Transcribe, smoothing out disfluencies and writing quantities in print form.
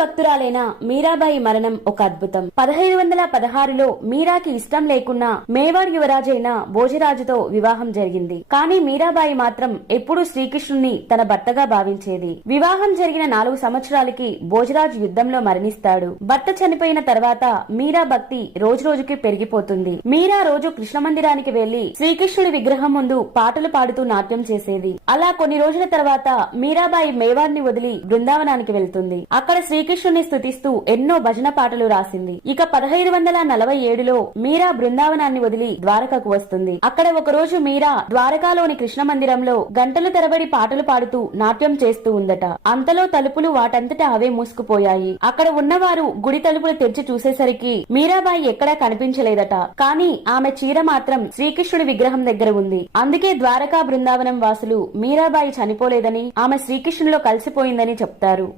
భక్తురాలైన మీరాబాయి మరణం ఒక అద్భుతం. 1516లో మీరాకి ఇష్టం లేకున్నా మేవాడ్ యువరాజైన భోజరాజుతో వివాహం జరిగింది. కానీ మీరాబాయి మాత్రం ఎప్పుడూ శ్రీకృష్ణుని తన భర్తగా భావించేది. వివాహం జరిగిన 4 సంవత్సరాలకి భోజరాజు యుద్ధంలో మరణిస్తాడు. భర్త చనిపోయిన తర్వాత మీరా భక్తి రోజురోజుకి పెరిగిపోతుంది. మీరా రోజు కృష్ణ మందిరానికి వెళ్లి శ్రీకృష్ణుడి విగ్రహం ముందు పాటలు పాడుతూ నాట్యం చేసేది. అలా కొన్ని రోజుల తర్వాత మీరాబాయి మేవాడ్ ని వదిలి బృందావనానికి వెళ్తుంది. అక్కడ శ్రీకృష్ణుని స్తుతిస్తూ ఎన్నో భజన పాటలు రాసింది. ఇక 1547లో మీరా బృందావనాన్ని వదిలి ద్వారకకు వస్తుంది. అక్కడ ఒక రోజు మీరా ద్వారకాలోని కృష్ణ మందిరంలో గంటలు తరబడి పాటలు పాడుతూ నాట్యం చేస్తూ ఉందట. అంతలో తలుపులు వాటంతటా అవే మూసుకుపోయాయి. అక్కడ ఉన్నవారు గుడి తలుపులు తెరిచి చూసేసరికి మీరాబాయి ఎక్కడా కనిపించలేదట. కానీ ఆమె చీర మాత్రం శ్రీకృష్ణుడి విగ్రహం దగ్గర ఉంది. అందుకే ద్వారకా బృందావనం వాసులు మీరాబాయి చనిపోలేదని, ఆమె శ్రీకృష్ణులో కలిసిపోయిందని చెప్తారు.